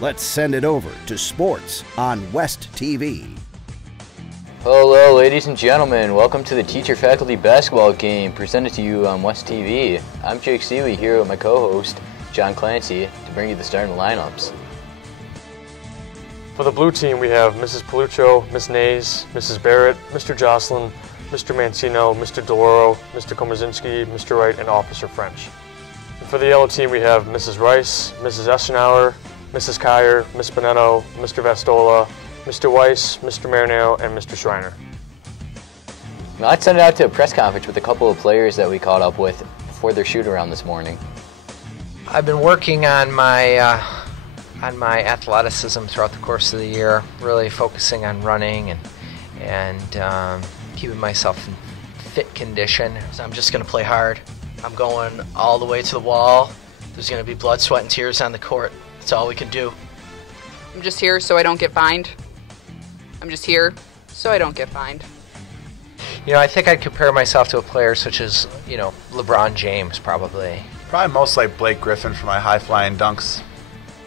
Let's send it over to sports on West TV. Hello, ladies and gentlemen. Welcome to the teacher-faculty basketball game presented to you on West TV. I'm Jake Seeley here with my co-host, John Clancy, to bring you the starting lineups. For the blue team, we have Mrs. Palucho, Ms. Nays, Mrs. Barrett, Mr. Jocelyn, Mr. Mancino, Mr. Deloro, Mr. Komarzinski, Mr. Wright, and Officer French. And for the yellow team, we have Mrs. Rice, Mrs. Eschenauer, Mrs. Kyer, Ms. Bonetto, Mr. Vastola, Mr. Weiss, Mr. Marinero, and Mr. Schreiner. Now let's send it out to a press conference with a couple of players that we caught up with before their shoot-around this morning. I've been working on my athleticism throughout the course of the year, really focusing on running and keeping myself in fit condition. So I'm just going to play hard. I'm going all the way to the wall. There's going to be blood, sweat, and tears on the court. That's all we can do. I'm just here so I don't get fined. I'm just here so I don't get fined. You know, I think I'd compare myself to a player such as, LeBron James, probably. Probably most like Blake Griffin for my high-flying dunks.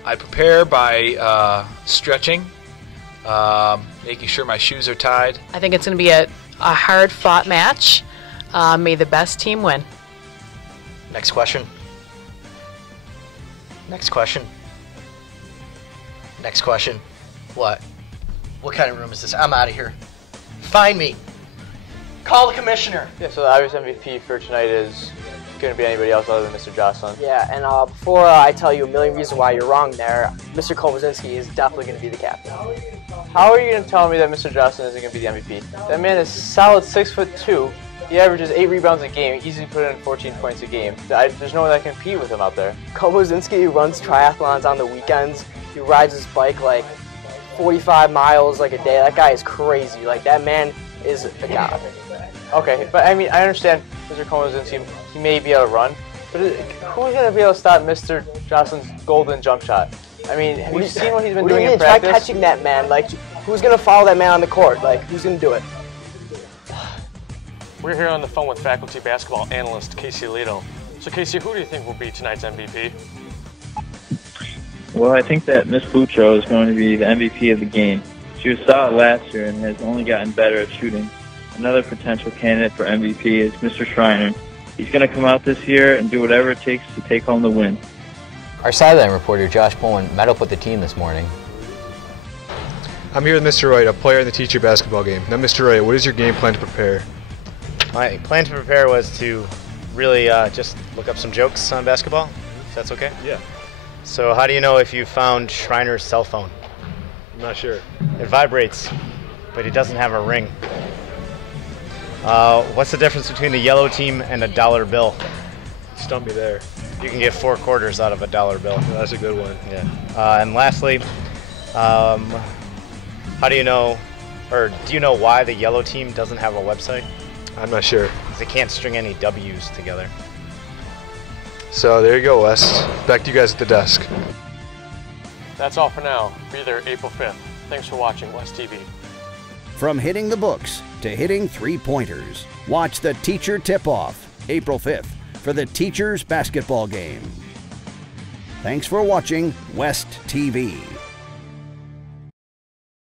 I prepare by stretching, making sure my shoes are tied. I think it's going to be a hard-fought match. May the best team win. Next question. Next question. Next question. What? What kind of room is this? I'm out of here. Find me. Call the commissioner. Yeah, so the obvious MVP for tonight is going to be anybody else other than Mr. Jocelyn. Yeah, and before I tell you a million reasons why you're wrong there, Mr. Komarzinski is definitely going to be the captain. How are you going to tell me that Mr. Jocelyn isn't going to be the MVP? That man is solid 6'2". He averages 8 rebounds a game, easily put in 14 points a game. There's no one that can compete with him out there. Komarzinski runs triathlons on the weekends. He rides his bike like 45 miles like a day. That guy is crazy. Like, that man is a god. Okay, but I mean, I understand Mr. Komarzinski, he may be able to run, but who's going to be able to stop Mr. Jocelyn's golden jump shot? I mean, have you seen what he's been doing in practice? Try catching that man. Like, who's going to follow that man on the court? Like, who's going to do it? We're here on the phone with faculty basketball analyst Casey Alito. So Casey, who do you think will be tonight's MVP? Well, I think that Miss Palucho is going to be the MVP of the game. She was solid last year and has only gotten better at shooting. Another potential candidate for MVP is Mr. Schreiner. He's going to come out this year and do whatever it takes to take home the win. Our sideline reporter, Josh Pullman, met up with the team this morning. I'm here with Mr. Wright, a player in the teacher basketball game. Now, Mr. Wright, what is your game plan to prepare? My plan to prepare was to really just look up some jokes on basketball, if that's okay? Yeah. So how do you know if you found Schreiner's cell phone? I'm not sure. It vibrates, but it doesn't have a ring. What's the difference between the yellow team and a dollar bill? Stump me there. You can get 4 quarters out of a dollar bill. That's a good one. Yeah. And lastly, how do you know, or do you know why the yellow team doesn't have a website? I'm not sure. Because they can't string any W's together. So there you go, Wes. Back to you guys at the desk. That's all for now. Be there April 5th. Thanks for watching West TV. From hitting the books to hitting three-pointers, watch the Teacher Tip-Off, April 5th, for the Teachers Basketball Game. Thanks for watching West TV.